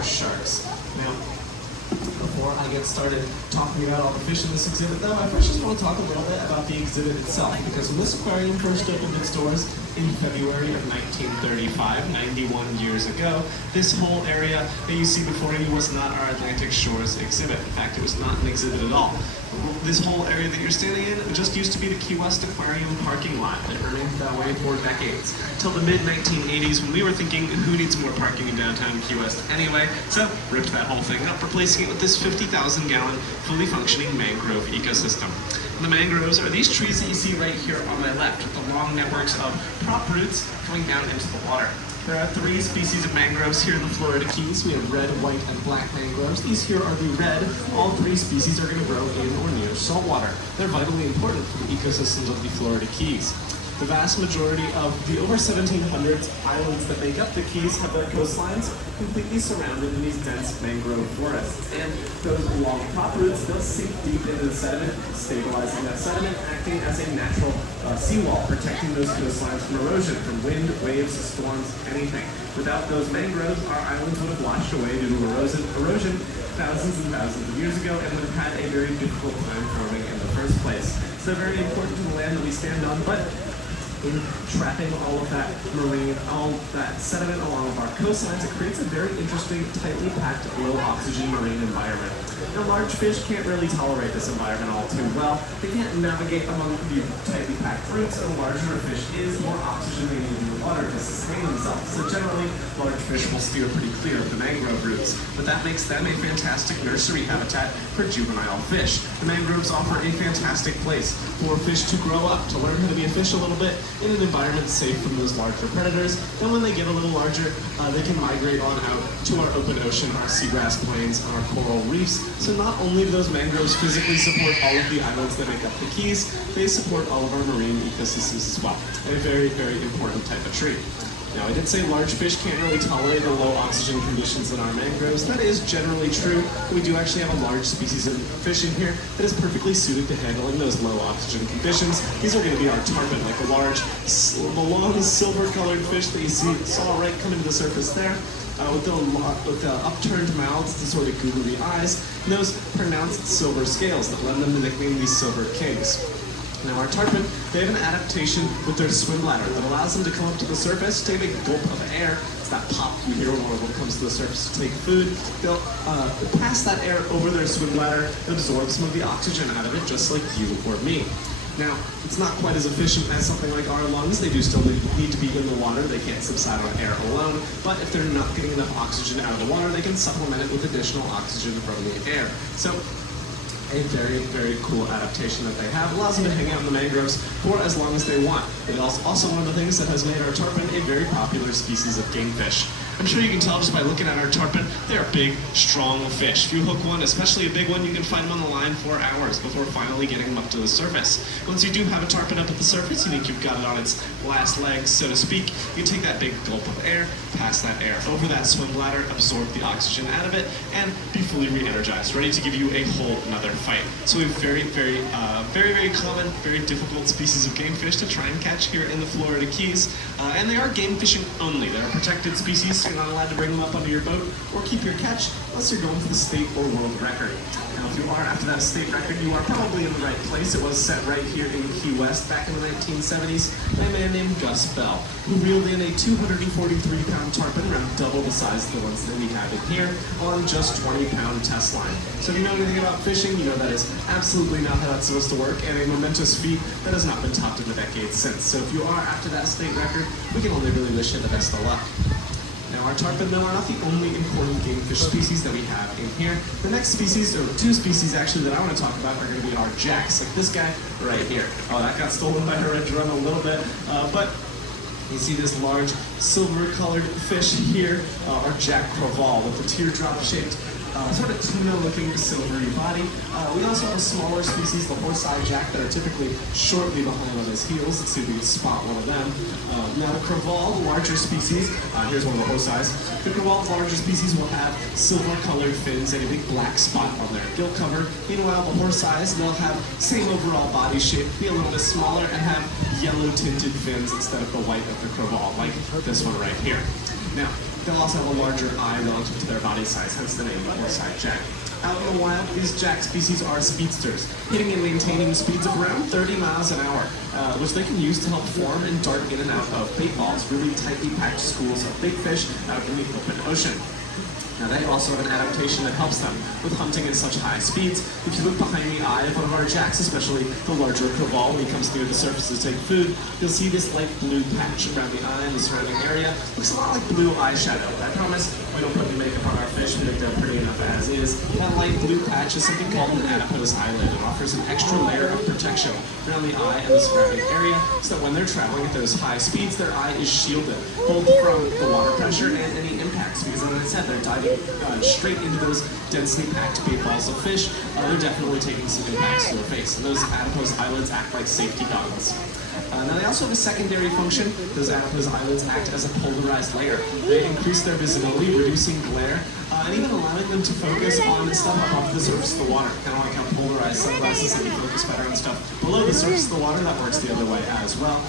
are sharks. Now, before I get started talking about all the fish in this exhibit, though, I first just want to talk a little bit about the exhibit itself, because when this aquarium first opened its doors in February of 1935, 91 years ago, this whole area that you see before you was not our Atlantic Shores exhibit. In fact, it was not an exhibit at all. This whole area that you're standing in just used to be the Key West Aquarium parking lot. It remained that way for decades, till the mid-1980s when we were thinking, who needs more parking in downtown Key West anyway? So, ripped that whole thing up, replacing it with this 50,000-gallon, fully functioning mangrove ecosystem. And the mangroves are these trees that you see right here on my left, with the long networks of prop roots coming down into the water. There are 3 species of mangroves here in the Florida Keys. We have red, white, and black mangroves. These here are the red. All 3 species are going to grow in or near saltwater. They're vitally important for the ecosystems of the Florida Keys. The vast majority of the over 1,700 islands that make up the Keys have their coastlines completely surrounded in these dense mangrove forests. And those long prop roots, they'll sink deep into the sediment, stabilizing that sediment, acting as a natural seawall, protecting those coastlines from erosion, from wind, waves, storms, anything. Without those mangroves, our islands would have washed away due to erosion thousands and thousands of years ago, and would have had a very difficult time forming in the first place. So they're very important to the land that we stand on, but in trapping all of that marine, all that sediment along of our coastlines, it creates a very interesting, tightly packed, low-oxygen marine environment. Now, large fish can't really tolerate this environment all too well. They can't navigate among the tightly packed roots, and the larger a fish is, more oxygen they need in the water to sustain themselves. So generally, large fish will steer pretty clear of the mangrove roots, but that makes them a fantastic nursery habitat for juvenile fish. The mangroves offer a fantastic place for fish to grow up, to learn how to be a fish a little bit, in an environment safe from those larger predators. Then when they get a little larger, they can migrate on out to our open ocean, our seagrass plains, and our coral reefs. So not only do those mangroves physically support all of the islands that make up the Keys, they support all of our marine ecosystems as well. A very, very important type of tree. Now, I did say large fish can't really tolerate the low oxygen conditions in our mangroves. That is generally true. We do actually have a large species of fish in here that is perfectly suited to handling those low oxygen conditions. These are going to be our tarpon, like the long silver-colored fish that you saw right coming to the surface there. With the upturned mouths, the sort of googly eyes, and those pronounced silver scales that lend them the nickname these silver kings. Now, our tarpon, they have an adaptation with their swim bladder that allows them to come up to the surface, take a big gulp of air. It's that pop you hear when one comes to the surface to take food. They'll pass that air over their swim bladder and absorb some of the oxygen out of it, just like you or me. Now, it's not quite as efficient as something like our lungs. They do still need to be in the water. They can't subside on air alone. But if they're not getting enough oxygen out of the water, they can supplement it with additional oxygen from the air. So, a very, very cool adaptation that they have. Allows them to hang out in the mangroves for as long as they want. It is also one of the things that has made our tarpon a very popular species of game fish. I'm sure you can tell just by looking at our tarpon, they are big, strong fish. If you hook one, especially a big one, you can find them on the line for hours before finally getting them up to the surface. Once you do have a tarpon up at the surface, you think you've got it on its last legs, so to speak. You take that big gulp of air, pass that air over that swim bladder, absorb the oxygen out of it, and be fully re-energized, ready to give you a whole another fight. So we have very, very common, very difficult species of game fish to try and catch here in the Florida Keys. And they are game fishing only. They're a protected species. You're not allowed to bring them up onto your boat or keep your catch unless you're going for the state or world record. Now, if you are after that state record, you are probably in the right place. It was set right here in Key West back in the 1970s by a man named Gus Bell, who reeled in a 243-pound tarpon, around double the size of the ones that we have in here, on just 20-pound test line. So if you know anything about fishing, you know that is absolutely not how that's supposed to work, and a momentous feat that has not been topped in the decades since. So if you are after that state record, we can only really wish you the best of luck. Now, our tarpon, though, are not the only important game fish species that we have in here. The next species, or 2 species actually, that I want to talk about are going to be our jacks, like this guy right here. Oh, that got stolen by her red drum a little bit, but you see this large silver-colored fish here, our jack crevalle with the teardrop-shaped sort of tuna-looking silvery body. We also have a smaller species, the horse-eye jack, that are typically shortly behind on his heels. Let's see if we can spot one of them. Now the crevalle, the larger species, here's one of the horse-eyes. The crevalle's larger species will have silver-colored fins and a big black spot on their gill cover. Meanwhile, the horse-eyes, they'll have same overall body shape, be a little bit smaller, and have yellow-tinted fins instead of the white of the crevalle, like this one right here. Now, They'll also have a larger eye relative to their body size, hence the name four-side jack. Out in the wild, these jack species are speedsters, hitting and maintaining speeds of around 30 miles an hour, which they can use to help form and dart in and out of bait balls, really tightly packed schools of big fish out in the open ocean. Now they also have an adaptation that helps them with hunting at such high speeds. If you look behind the eye of one of our jacks, especially the larger crevalle, when he comes near the surface to take food, you'll see this light blue patch around the eye and the surrounding area. Looks a lot like blue eyeshadow. I promise we don't put any makeup on our fish, we think they're pretty enough as is. That light blue patch is something called an adipose eyelid. It offers an extra layer of protection around the eye and the surrounding area, so that when they're traveling at those high speeds, their eye is shielded, both from the water pressure and any impacts, because as I said, they're diving straight into those densely packed bait balls of fish. They're definitely taking some impacts to their face, and those adipose eyelids act like safety goggles. Now they also have a secondary function. Those adipose eyelids act as a polarized layer. They increase their visibility, reducing glare, and even allowing them to focus on stuff above the surface of the water. Kind of like how polarized sunglasses let you focus better on stuff below the surface of the water. That works the other way as well.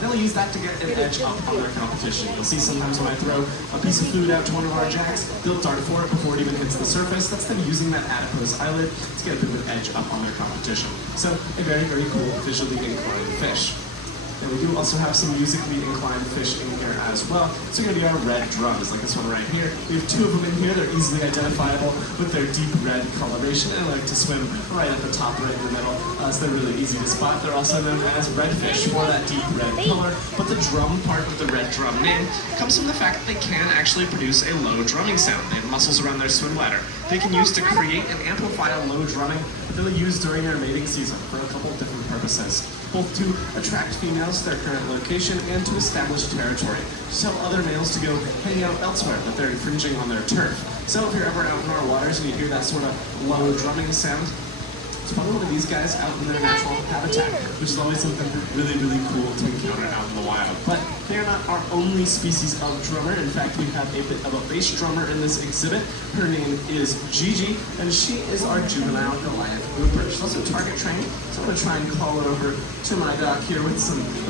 They'll use that to get an edge up on their competition. You'll see sometimes when I throw a piece of food out to one of our jacks, they'll dart for it before it even hits the surface. That's them using that adipose eyelid to get a bit of an edge up on their competition. So a very, very cool visually inclined fish. And we do also have some musically inclined fish in here as well. So are going to be our red drums, like this one right here. We have two of them in here. They're easily identifiable with their deep red coloration, and like to swim right at the top, right in the middle. So they're really easy to spot. They're also known as redfish for that deep red color. But the drum part of the red drum name comes from the fact that they can actually produce a low drumming sound. They have muscles around their swim bladder they can use to create and amplify a low drumming that they'll use during their mating season for a couple of different purposes, both to attract females to their current location and to establish territory, to tell other males to go hang out elsewhere, that they're infringing on their turf. So if you're ever out in our waters and you hear that sort of low drumming sound, it's probably one of these guys out in their natural habitat, which is always something really, really cool to encounter out in the wild. But they are not our only species of drummer. In fact, we have a bit of a bass drummer in this exhibit. Her name is Gigi, and she is our juvenile Goliath grouper. She's also target trained, so I'm going to try and call her over to my dock here with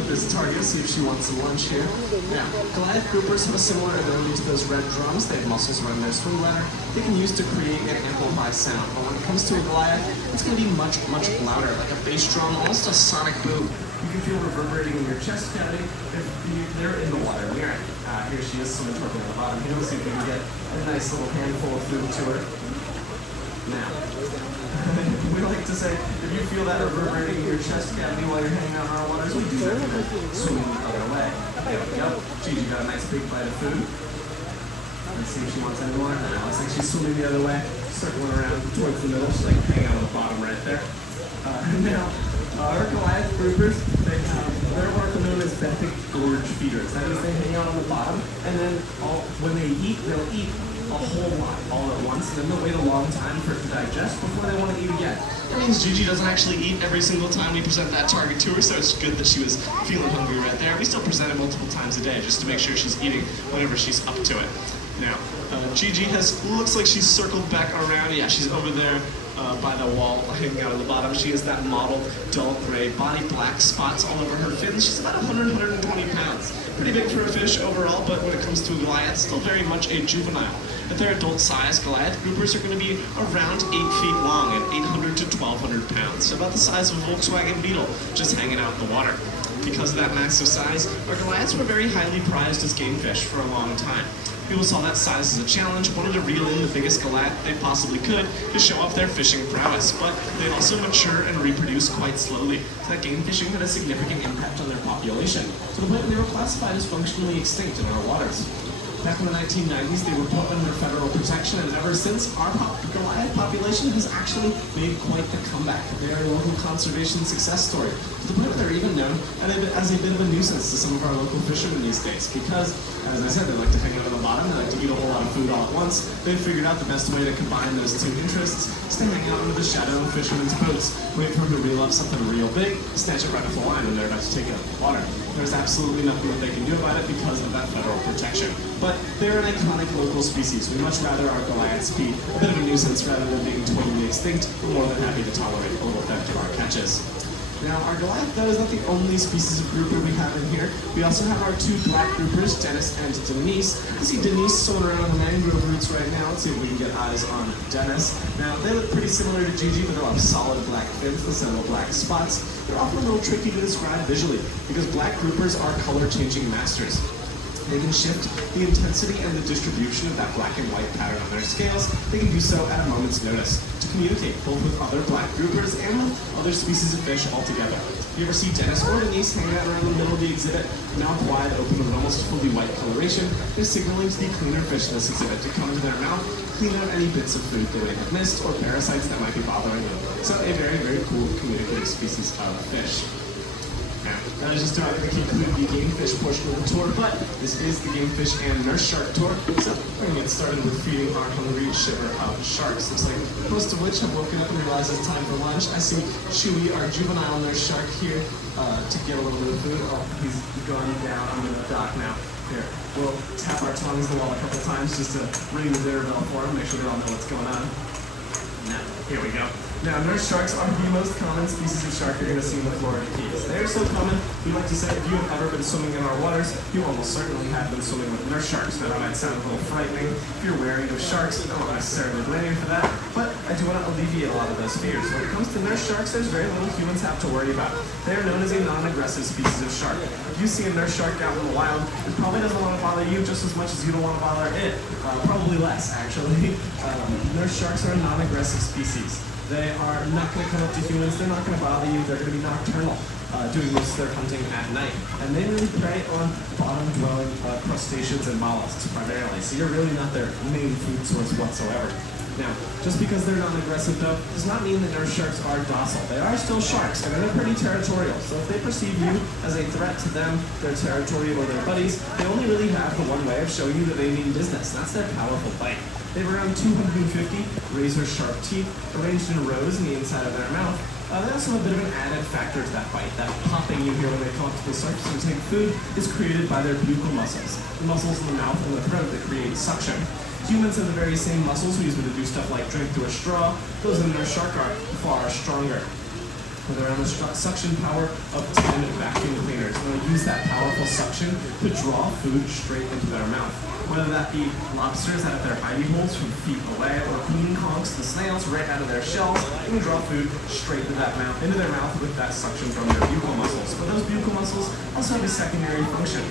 this target, see if she wants some lunch here. Now, Goliath groupers have a similar ability to those red drums. They have muscles around their swim bladder they can use to create and amplify sound. But when it comes to a Goliath, it's going to be much, much louder, like a bass drum, almost a sonic boom. You can feel reverberating in your chest cavity if they're in the water. Here she is swimming toward the bottom. Here, let's see if we can get a nice little handful of food to her. Now, we like to say, if you feel that reverberating in your chest cavity while you're hanging out in our waters, we do that swimming the other way. There we go. Gigi got a nice big bite of food. Let's see if she wants any more. No, looks like she's swimming the other way, circling around towards the middle. She's like hanging out on the bottom right there. Now, our Goliath groupers, they're what are known as benthic gorge feeders. That means they hang out on the bottom, and then when they eat, they'll eat a whole lot all at once, and then they'll wait a long time for it to digest before they want to eat again. That means Gigi doesn't actually eat every single time we present that target to her, so it's good that she was feeling hungry right there. We still present it multiple times a day just to make sure she's eating whenever she's up to it. Now, Gigi looks like she's circled back around. Yeah, she's over there by the wall, hanging out on the bottom. She has that mottled, dull gray body, black spots all over her fins. She's about 100, 120 pounds. Pretty big for a fish overall, but when it comes to a Goliath, still very much a juvenile. At their adult size, Goliath groupers are going to be around 8 feet long and 800 to 1,200 pounds. So about the size of a Volkswagen Beetle, just hanging out in the water. Because of that massive size, our Goliaths were very highly prized as game fish for a long time. People saw that size as a challenge, wanted to reel in the biggest Goliath they possibly could to show off their fishing prowess, but they also mature and reproduce quite slowly. So that game fishing had a significant impact on their population, to the point where they were classified as functionally extinct in our waters. Back in the 1990s, they were put under federal protection, and ever since, our Goliath population has actually made quite the comeback. They are a local conservation success story, to the point where they're even known as a bit of a nuisance to some of our local fishermen these days, because, as I said, they like to hang out on the bottom, they like to eat a whole lot of food all at once. They've figured out the best way to combine those two interests is to hang out under the shadow of fishermen's boats, wait for them to reel up something real big, snatch it right off the line when they're about to take it out of the water. There's absolutely nothing that they can do about it because of that federal protection. But they're an iconic local species. We'd much rather our Goliaths be a bit of a nuisance rather than being totally extinct. We're more than happy to tolerate a little theft of our catches. Now, our Goliath, though, is not the only species of grouper we have in here. We also have our two black groupers, Dennis and Denise. You see Denise swimming around the mangrove roots right now. Let's see if we can get eyes on Dennis. Now, they look pretty similar to Gigi, but they'll have solid black fins instead of black spots. They're often a little tricky to describe visually because black groupers are color-changing masters. They can shift the intensity and the distribution of that black and white pattern on their scales. They can do so at a moment's notice to communicate both with other black groupers and with other species of fish altogether. You ever see Dennis or Denise hanging out around the middle of the exhibit, mouth wide open with an almost fully white coloration? They're signaling to the cleaner fish in this exhibit to come to their mouth, clean out any bits of food they may have missed or parasites that might be bothering them. So a very, very cool communicative species of fish. That is just about going to conclude the game fish portion of the tour, but this is the game fish and nurse shark tour, so we're going to get started with feeding our hungry shiver of sharks. Looks like most of which have woken up and realized it's time for lunch. I see Chewy, our juvenile nurse shark, here to get a little bit of food. Oh, he's gone down under the dock now. Here, we'll tap our tongues the wall a couple times just to ring the dinner bell for them, make sure they all know what's going on. Now, here we go. Now, nurse sharks are the most common species of shark you're going to see in the Florida Keys. They are so common, we like to say if you have ever been swimming in our waters, you almost certainly have been swimming with nurse sharks. Now, that might sound a little frightening. If you're wary of sharks, I don't necessarily blame you for that, but I do want to alleviate a lot of those fears. When it comes to nurse sharks, there's very little humans have to worry about. They are known as a non-aggressive species of shark. If you see a nurse shark out in the wild, it probably doesn't want to bother you just as much as you don't want to bother it. Probably less, actually. Nurse sharks are a non-aggressive species. They are not going to come up to humans, they're not going to bother you, they're going to be nocturnal, doing most of their hunting at night. And they really prey on bottom-dwelling crustaceans and mollusks primarily, so you're really not their main food source whatsoever. Now, just because they're non-aggressive though, does not mean that nurse sharks are docile. They are still sharks, and they're pretty territorial, so if they perceive you as a threat to them, their territory, or their buddies, they only really have the one way of showing you that they mean business, and that's their powerful bite. They have around 250 razor-sharp teeth arranged in rows in the inside of their mouth. They also have a bit of an added factor to that bite. That popping you hear when they come up to the surface and take food is created by their buccal muscles, the muscles in the mouth and the throat that create suction. Humans have the very same muscles we use them to do stuff like drink through a straw. Those in their shark are far stronger. With around the suction power of 10 vacuum cleaners. And they use that powerful suction to draw food straight into their mouth. Whether that be lobsters out of their hidey holes from feet away, or bean conchs, the snails, right out of their shells, they can draw food straight into their mouth with that suction from their buccal muscles. But those buccal muscles also have a secondary function.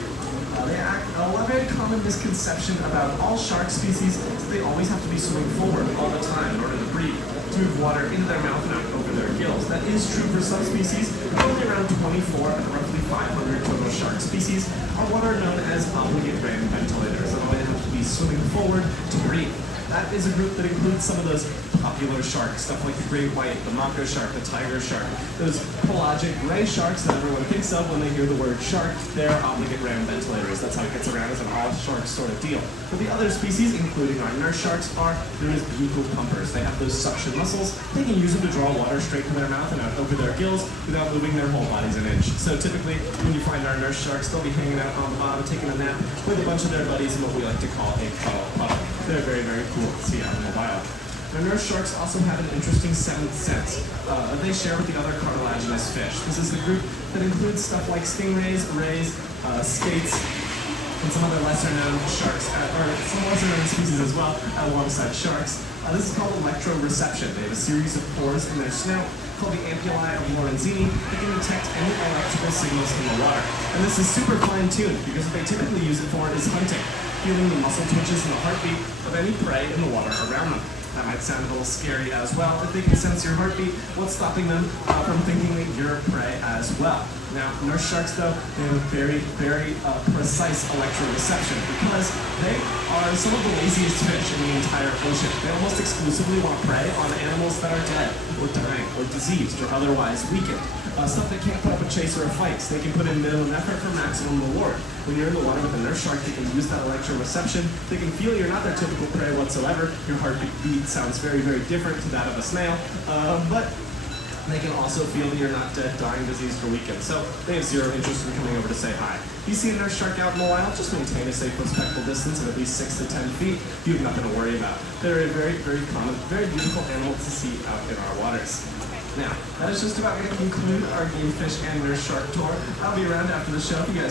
They act a very common misconception about all shark species is that they always have to be swimming forward all the time in order to breathe, to move water into their mouth and out over their gills. That is true for some species, but only around 24 and roughly 500 total shark species are what are known as obligate ram ventilators, and they have to be swimming forward to breathe. That is a group that includes some of those popular sharks, stuff like the great white, the mako shark, the tiger shark, those pelagic gray sharks that everyone thinks of when they hear the word shark. They're obligate ram ventilators. That's how it gets around as an all shark sort of deal. But the other species, including our nurse sharks, are known as buccal pumpers. They have those suction muscles. They can use them to draw water straight to their mouth and out over their gills without moving their whole bodies an inch. So typically, when you find our nurse sharks, they'll be hanging out on the bottom, taking a nap with a bunch of their buddies in what we like to call a puddle. They're very, very cool to see out in the wild. Now, nurse sharks also have an interesting seventh sense that they share with the other cartilaginous fish. This is the group that includes stuff like stingrays, rays, skates, and some other lesser-known sharks, or some lesser-known species as well, alongside sharks. This is called electroreception. They have a series of pores in their snout called the ampullae of Lorenzini that can detect any electrical signals in the water. And this is super fine-tuned because what they typically use it for is hunting, feeling the muscle twitches and the heartbeat of any prey in the water around them. That might sound a little scary as well. If they can sense your heartbeat, what's stopping them from thinking that you're prey as well? Now, nurse sharks, though, they have a very, very precise electroreception because they are some of the laziest fish in the entire ocean. They almost exclusively want prey on animals that are dead, or dying, or diseased, or otherwise weakened. Stuff that can't put up a chase or a fight, so they can put in minimum effort for maximum reward. When you're in the water with a nurse shark, they can use that electroreception. They can feel you're not their typical prey whatsoever. Your heartbeat sounds very, very different to that of a snail, but they can also feel that you're not dead, dying, diseased, or weakened. So they have zero interest in coming over to say hi. If you see a nurse shark out in the wild, just maintain a safe respectful distance of at least 6 to 10 feet. You have nothing to worry about. They're a very, very common, very beautiful animal to see out in our waters. Now, that is just about going to conclude our Game Fish Angler Shark Tour. I'll be around after the show if you guys